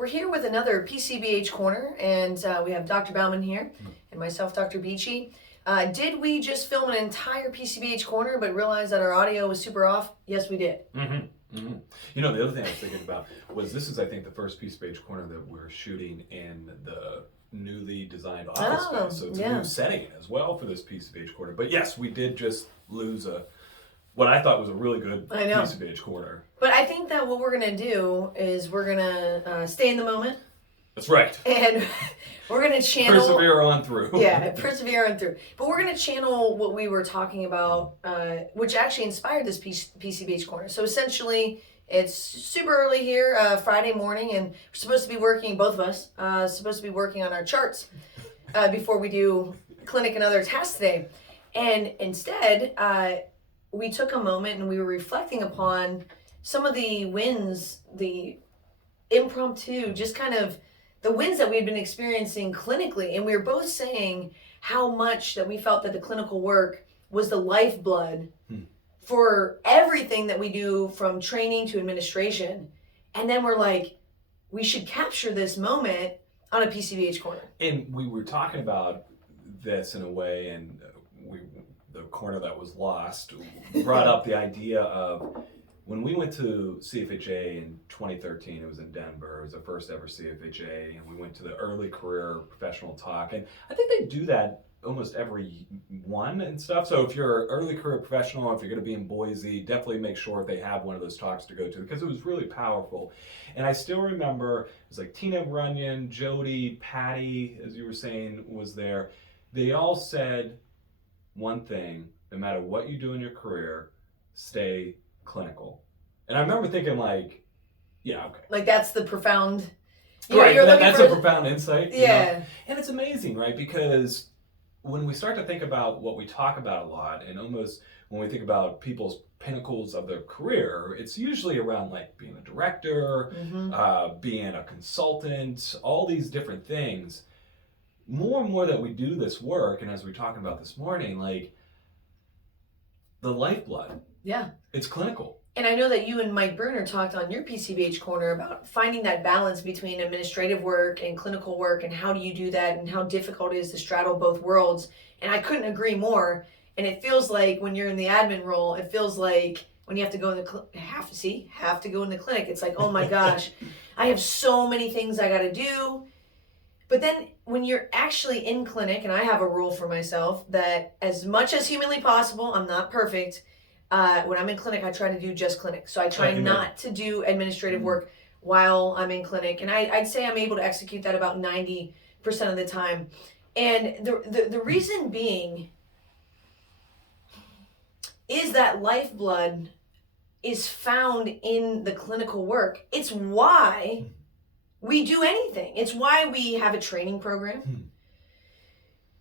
We're here with another PCBH Corner, and we have Dr. Bauman here, and myself, Dr. Beachy. Did we just film an entire PCBH Corner, but realize that our audio was super off? Yes, we did. You know, the other thing I was thinking about was this is, I think, the first PCBH Corner that we're shooting in the newly designed office space. So it's a new setting as well for this PCBH Corner. But yes, we did just lose what I thought was a really good PCBH Corner. But I think that what we're going to do is we're going to stay in the moment. That's right. And we're going to channel... Persevere on through. Yeah, persevere on through. But we're going to channel what we were talking about, which actually inspired this PCBH Corner. So essentially, it's super early here, Friday morning, and we're supposed to be working, both of us, supposed to be working on our charts before we do clinic and other tasks today. And instead, we took a moment and we were reflecting upon some of the wins, the impromptu, just kind of the wins that we had been experiencing clinically. And we were both saying how much that we felt that the clinical work was the lifeblood for everything that we do, from training to administration. And then we're like, we should capture this moment on a PCBH Corner. And we were talking about this in a way, and the corner that was lost brought up the idea of when we went to CFHA in 2013. It was in Denver. It was the first ever CFHA, and we went to the early career professional talk. And I think they do that almost every one and stuff. So if you're an early career professional, if you're going to be in Boise, definitely make sure they have one of those talks to go to, because it was really powerful. And I still remember it was like Tina Runyon, Jody, Patty, as you were saying, was there. They all said one thing: no matter what you do in your career, stay clinical. And I remember thinking, like, yeah, okay. Like, that's the profound... Right, that's a profound insight. Yeah. You know? And it's amazing, right? Because when we start to think about what we talk about a lot, and almost when we think about people's pinnacles of their career, it's usually around like being a director, being a consultant, all these different things. More and more that we do this work, and as we were talking about this morning, like, the lifeblood. Yeah. It's clinical. And I know that you and Mike Bruner talked on your PCBH Corner about finding that balance between administrative work and clinical work, and how do you do that, and how difficult it is to straddle both worlds. And I couldn't agree more. And it feels like when you're in the admin role, it feels like when you have to go in the have to go in the clinic. It's like, oh my gosh, I have so many things I got to do. But then when you're actually in clinic, and I have a rule for myself that as much as humanly possible, I'm not perfect. When I'm in clinic, I try to do just clinic. So I try not to do administrative work while I'm in clinic. And I'd say I'm able to execute that about 90% of the time. And the reason being is that lifeblood is found in the clinical work. It's why we do anything. It's why we have a training program.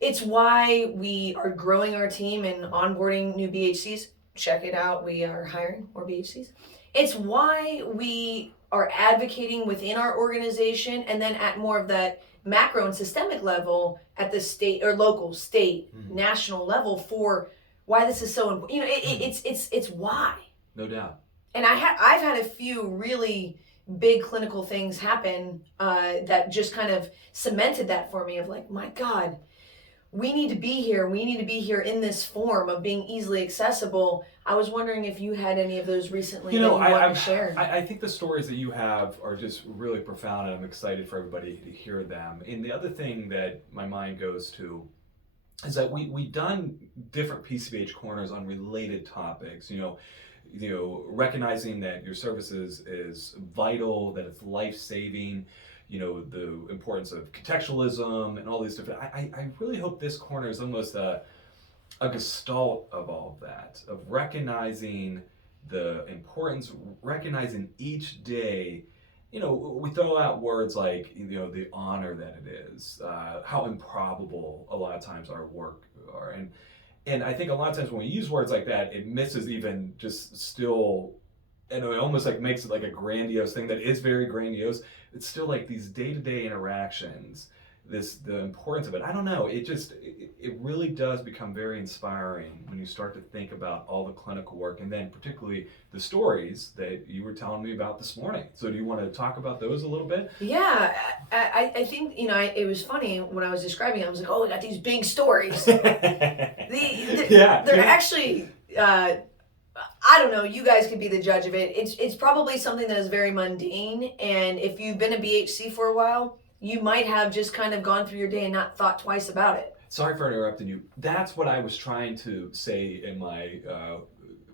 It's why we are growing our team and onboarding new BHCs. Check it out. We are hiring more BHCs. It's why we are advocating within our organization, and then at more of that macro and systemic level at the state or local, state, national level, for why this is so important. You know, it's why. No doubt. And I've had a few really big clinical things happen that just kind of cemented that for me, of like, my God, we need to be here. We need to be here in this form of being easily accessible. I was wondering if you had any of those recently that you want to share. I think the stories that you have are just really profound, and I'm excited for everybody to hear them. And the other thing that my mind goes to is that we've done different PCBH Corners on related topics. You know, recognizing that your services is vital, that it's life-saving. You know, the importance of contextualism and all these different... I really hope this corner is almost a gestalt of all of that, of recognizing the importance, recognizing each day. You know, we throw out words like, you know, the honor that it is, how improbable a lot of times our work are. And I think a lot of times when we use words like that, it misses even just still... And it almost like makes it like a grandiose thing that is very grandiose. It's still like these day-to-day interactions the importance of it. I don't know. It really does become very inspiring when you start to think about all the clinical work, and then particularly the stories that you were telling me about this morning. So do you want to talk about those a little bit? Yeah, I think, it was funny when I was describing it. I was like, oh, we got these big stories. They're actually, I don't know, you guys could be the judge of it. It's probably something that is very mundane, and if you've been a BHC for a while, you might have just kind of gone through your day and not thought twice about it. Sorry for interrupting you. That's what I was trying to say in my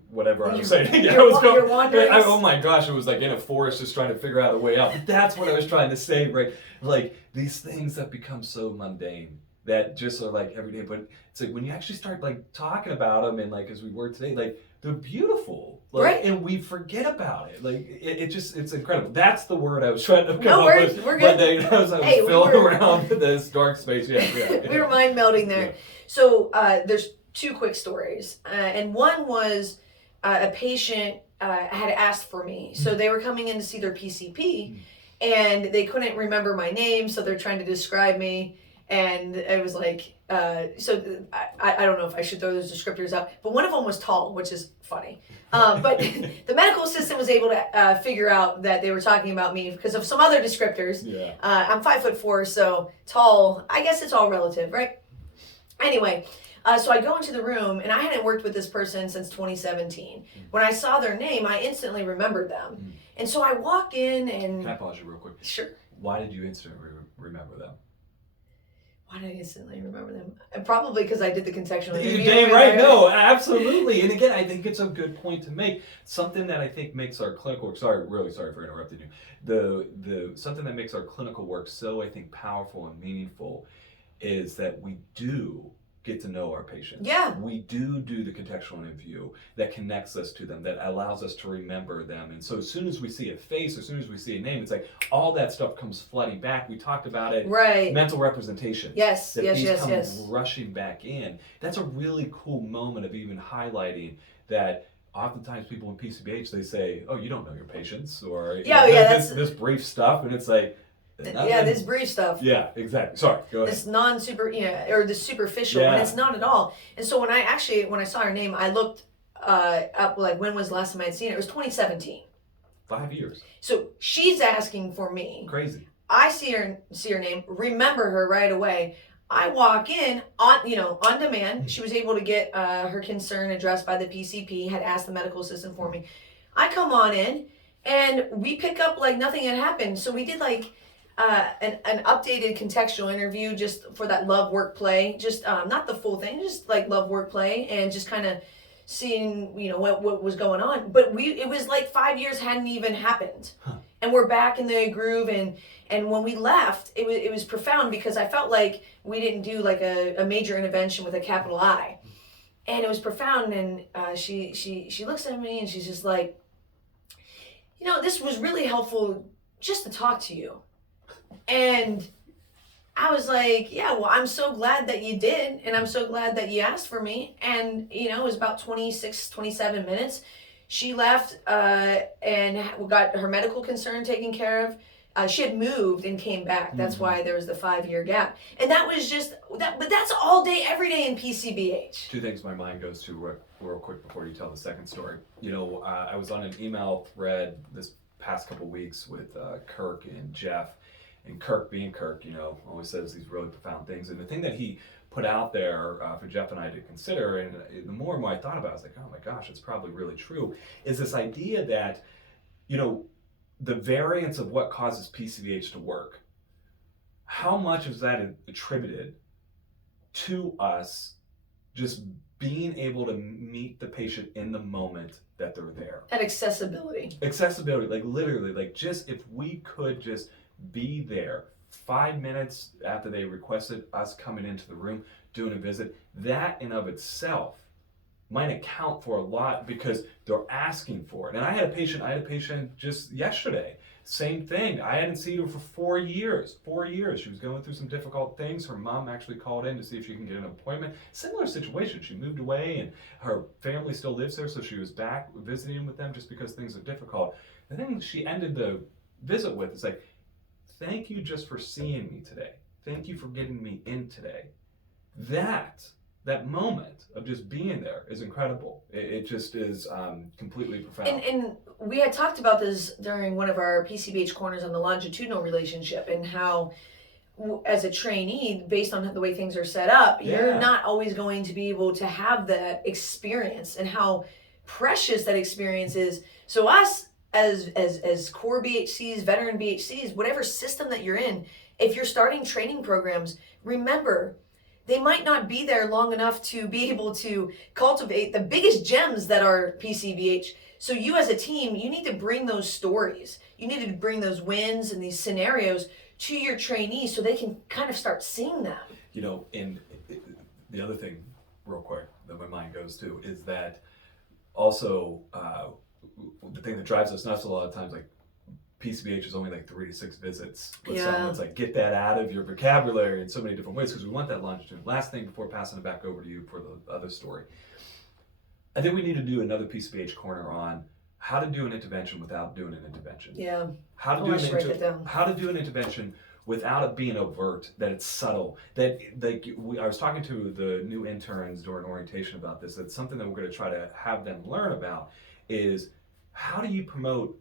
whatever I was saying. Your wanderings. Oh my gosh, it was like in a forest just trying to figure out a way out. But that's what I was trying to say, right? Like these things that become so mundane that just are like everyday, but it's like when you actually start like talking about them, and like as we were today, like they're beautiful, like, right? And we forget about it. Like it's incredible. That's the word I was trying to come up with. We're good. As I was filling around this dark space. We were mind melding there. Yeah. So there's two quick stories, and one was a patient had asked for me, so they were coming in to see their PCP, and they couldn't remember my name, so they're trying to describe me. And it was like, I don't know if I should throw those descriptors out, but one of them was tall, which is funny. But the medical assistant was able to figure out that they were talking about me because of some other descriptors. Yeah. I'm 5'4", so tall, I guess it's all relative, right? Anyway, so I go into the room, and I hadn't worked with this person since 2017. When I saw their name, I instantly remembered them. And so I walk in and... Can I pause you real quick? Sure. Why did you instantly remember them? Why did I instantly remember them? Probably because I did the contextual interview. You're damn right. No, absolutely. And again, I think it's a good point to make. Something that I think makes our clinical work, really sorry for interrupting you. Something that makes our clinical work so, I think, powerful and meaningful is that we do get to know our patients. Yeah. We do the contextual interview that connects us to them, that allows us to remember them. And so as soon as we see a face, as soon as we see a name, it's like all that stuff comes flooding back. We talked about it. Right. Mental representation. Yes, that yes, these yes, come yes. rushing back in. That's a really cool moment of even highlighting that. Oftentimes people in PCBH, they say, oh, you don't know your patients, or this brief stuff, and it's like, this brief stuff. Yeah, exactly. Sorry, go ahead. This or this superficial, and it's not at all. And so when I saw her name, I looked up, like, when was the last time I had seen it? It was 2017. 5 years. So she's asking for me. Crazy. I see her name, remember her right away. I walk in on demand. She was able to get her concern addressed by the PCP, had asked the medical assistant for me. I come on in, and we pick up like nothing had happened. So we did like an updated contextual interview just for that love work play, just not the full thing, just like love work play, and just kind of seeing what was going on. But it was like 5 years hadn't even happened. And we're back in the groove, and when we left, it was profound because I felt like we didn't do like a major intervention with a capital I. And it was profound, and she looks at me and she's just like, this was really helpful just to talk to you. And I was like, yeah, well, I'm so glad that you did, and I'm so glad that you asked for me. And, it was about 26, 27 minutes. She left and got her medical concern taken care of. She had moved and came back. That's why there was the 5-year gap. And that was just, but that's all day, every day in PCBH. Two things my mind goes to real quick before you tell the second story. I was on an email thread this past couple weeks with Kirk and Jeff. And Kirk, being Kirk, always says these really profound things. And the thing that he put out there for Jeff and I to consider, and the more and more I thought about it, I was like, oh my gosh, it's probably really true, is this idea that, the variance of what causes PCBH to work, how much is that attributed to us just being able to meet the patient in the moment that they're there? And accessibility. Accessibility, like literally, like just if we could just be there 5 minutes after they requested us coming into the room, doing a visit, that in of itself might account for a lot because they're asking for it. And I had a patient just yesterday, same thing. I hadn't seen her for 4 years. 4 years. She was going through some difficult things. Her mom actually called in to see if she can get an appointment. Similar situation. She moved away and her family still lives there, so she was back visiting with them just because things are difficult. The thing she ended the visit with is like, thank you just for seeing me today. thank you for getting me in today. That moment of just being there is incredible. It just is completely profound. And we had talked about this during one of our PCBH corners on the longitudinal relationship, and how as a trainee, based on the way things are set up, you're not always going to be able to have that experience, and how precious that experience is. So us as core BHCs, veteran BHCs, whatever system that you're in, if you're starting training programs, remember, they might not be there long enough to be able to cultivate the biggest gems that are PCBH. So you as a team, you need to bring those stories. You need to bring those wins and these scenarios to your trainees so they can kind of start seeing them. You know, and the other thing, real quick, that my mind goes to is that also the thing that drives us nuts a lot of times, like PCBH is only like 3 to 6 visits with someone. It's like, get that out of your vocabulary in so many different ways, because we want that longitude. Last thing before passing it back over to you for the other story. I think we need to do another PCBH corner on how to do an intervention without doing an intervention. Yeah. How to do an intervention without it being overt, that it's subtle. That I was talking to the new interns during orientation about this. That's something that we're going to try to have them learn about, is how do you promote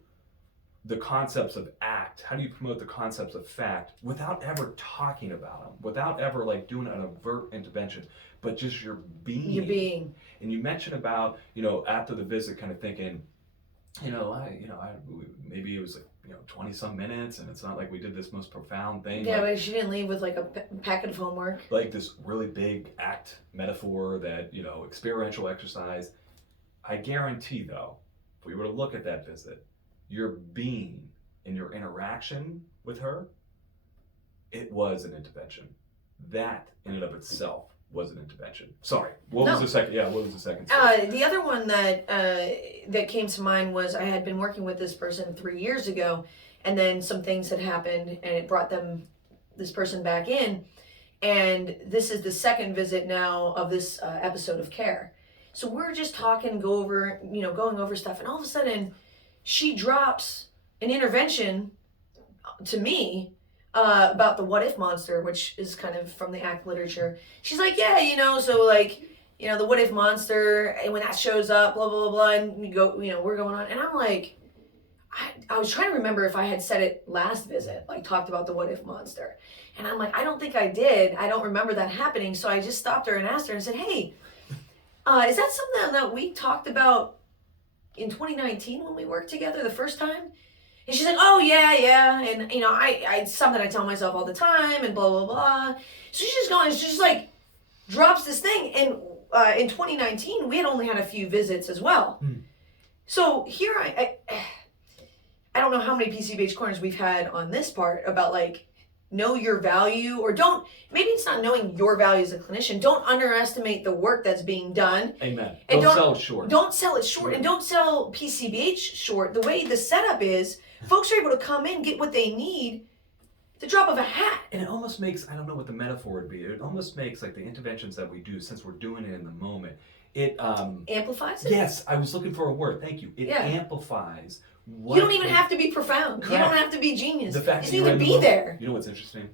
the concepts of act? How do you promote the concepts of fact without ever talking about them, without ever like doing an overt intervention, but just your being. Your being. And you mentioned about, after the visit, kind of thinking, maybe it was like, 20 some minutes, and it's not like we did this most profound thing. Yeah, but she didn't leave with like a packet of homework. Like this really big act metaphor that, experiential exercise. I guarantee though, if we were to look at that visit, your being and your interaction with her, it was an intervention. That in and of itself was an intervention. Sorry, what was the second? Yeah, what was the second? The other one that came to mind was, I had been working with this person 3 years ago, and then some things had happened, and it brought this person back in, and this is the second visit now of this episode of care. So we're just talking, going over stuff, and all of a sudden, she drops an intervention to me about the what if monster, which is kind of from the ACT literature. She's like, so like, the what if monster, and when that shows up, blah, blah, blah, blah, and we go, we're going on. And I'm like, I was trying to remember if I had said it last visit, like talked about the what if monster. And I'm like, I don't think I did. I don't remember that happening. So I just stopped her and asked her and said, hey, is that something that we talked about in 2019 when we worked together the first time? And she's like, oh, yeah. And, I something I tell myself all the time, and blah, blah, blah. So she's going, she just like drops this thing. And in 2019, we had only had a few visits as well. So here I don't know how many PCBH corners we've had on this part about like, know your value, or maybe it's not knowing your value as a clinician. Don't underestimate the work that's being done. Amen. And don't sell it short. Don't sell it short, and don't sell PCBH short. The way the setup is, folks are able to come in, get what they need, the drop of a hat. And it almost makes, I don't know what the metaphor would be, it almost makes like the interventions that we do, since we're doing it in the moment, it amplifies it? Yes, I was looking for a word, thank you. It amplifies. You don't even have to be profound. Correct. You don't have to be genius. The fact you just need to be there. You know what's interesting?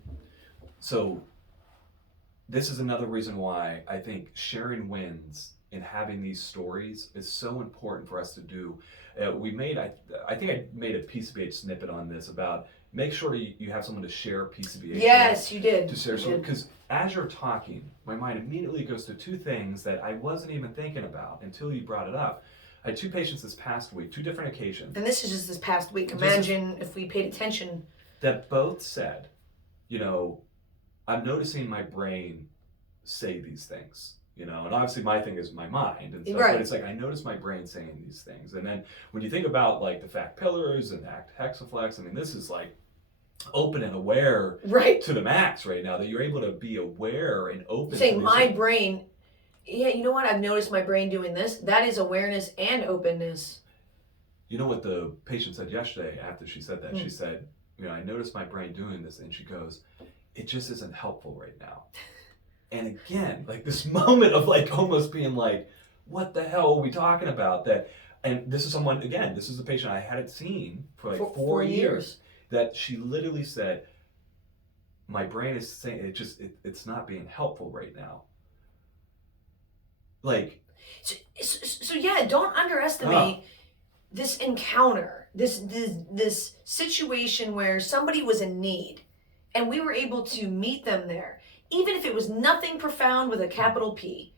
So this is another reason why I think sharing wins and having these stories is so important for us to do. I think I made a PCBH snippet on this about make sure you have someone to share PCBH. Yes, you did. To share, because as you're talking, my mind immediately goes to two things that I wasn't even thinking about until you brought it up. I had 2 patients this past week, 2 different occasions. And this is just this past week. Imagine if we paid attention. That both said, I'm noticing my brain say these things, and obviously my thing is my mind and stuff, but it's like I notice my brain saying these things. And then when you think about like the fact pillars and ACT hexaflex, I mean, this is like open and aware to the max right now, that you're able to be aware and open. Saying my brain. Yeah, you know what? I've noticed my brain doing this. That is awareness and openness. You know what the patient said yesterday after she said that? She said, I noticed my brain doing this, and she goes, it just isn't helpful right now. And again, like this moment of like almost being like, what the hell are we talking about? And this is someone, again, this is a patient I hadn't seen for like 4 years, that she literally said, my brain is saying it's not being helpful right now. Like, so yeah, don't underestimate this encounter, this situation where somebody was in need, and we were able to meet them there, even if it was nothing profound with a capital P,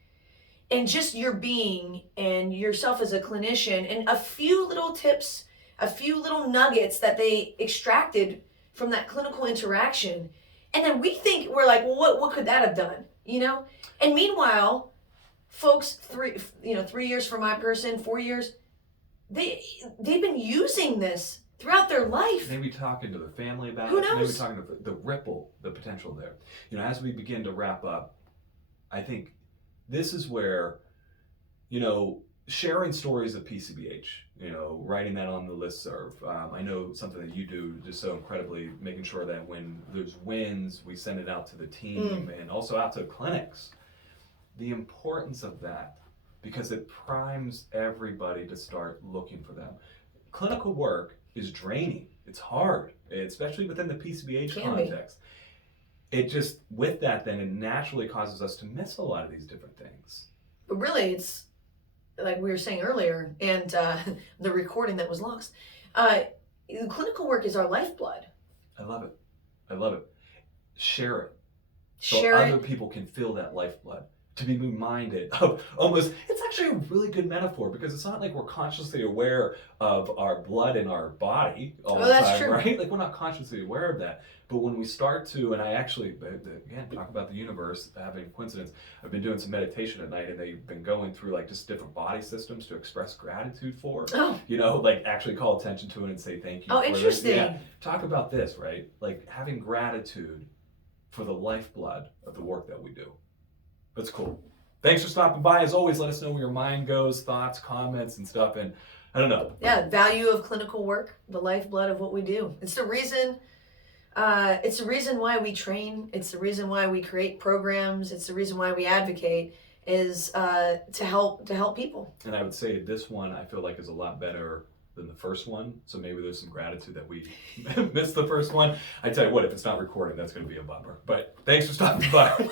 and just your being and yourself as a clinician, and a few little tips, a few little nuggets that they extracted from that clinical interaction, and then we're like, well, what could that have done, you know? And meanwhile, folks, 3 years for my person, 4 years, they've been using this throughout their life. Maybe talking to the family about Who it. knows? Maybe talking to the ripple, the potential there. You know, as we begin to wrap up, I think this is where, you know, sharing stories of PCBH, you know, writing that on the listserv. I know something that you do just so incredibly, making sure that when there's wins, we send it out to the team and also out to clinics. The importance of that, because it primes everybody to start looking for them. Clinical work is draining. It's hard, especially within the PCBH context. It just, with that, then it naturally causes us to miss a lot of these different things. But really, it's like we were saying earlier, and the recording that was lost. The clinical work is our lifeblood. I love it. I love it. Share it. So Share other it. people can feel that lifeblood. To be reminded of almost, it's actually a really good metaphor, because it's not like we're consciously aware of our blood in our body all the that's time, true. right? Like, we're not consciously aware of that. But when we start to, and I actually, again, talk about the universe having coincidence. I've been doing some meditation at night, and they've been going through like just different body systems to express gratitude for. Oh. You know, like actually call attention to it and say thank you. Oh, for interesting. This. Yeah. Talk about this, right? Like having gratitude for the lifeblood of the work that we do. That's cool. Thanks for stopping by. As always, let us know where your mind goes, thoughts, comments, and stuff. And I don't know. Yeah, value of clinical work, the lifeblood of what we do. It's the reason. It's the reason why we train. It's the reason why we create programs. It's the reason why we advocate. Is to help people. And I would say this one I feel like is a lot better than the first one. So maybe there's some gratitude that we missed the first one. I tell you what, if it's not recorded, that's going to be a bummer. But thanks for stopping by.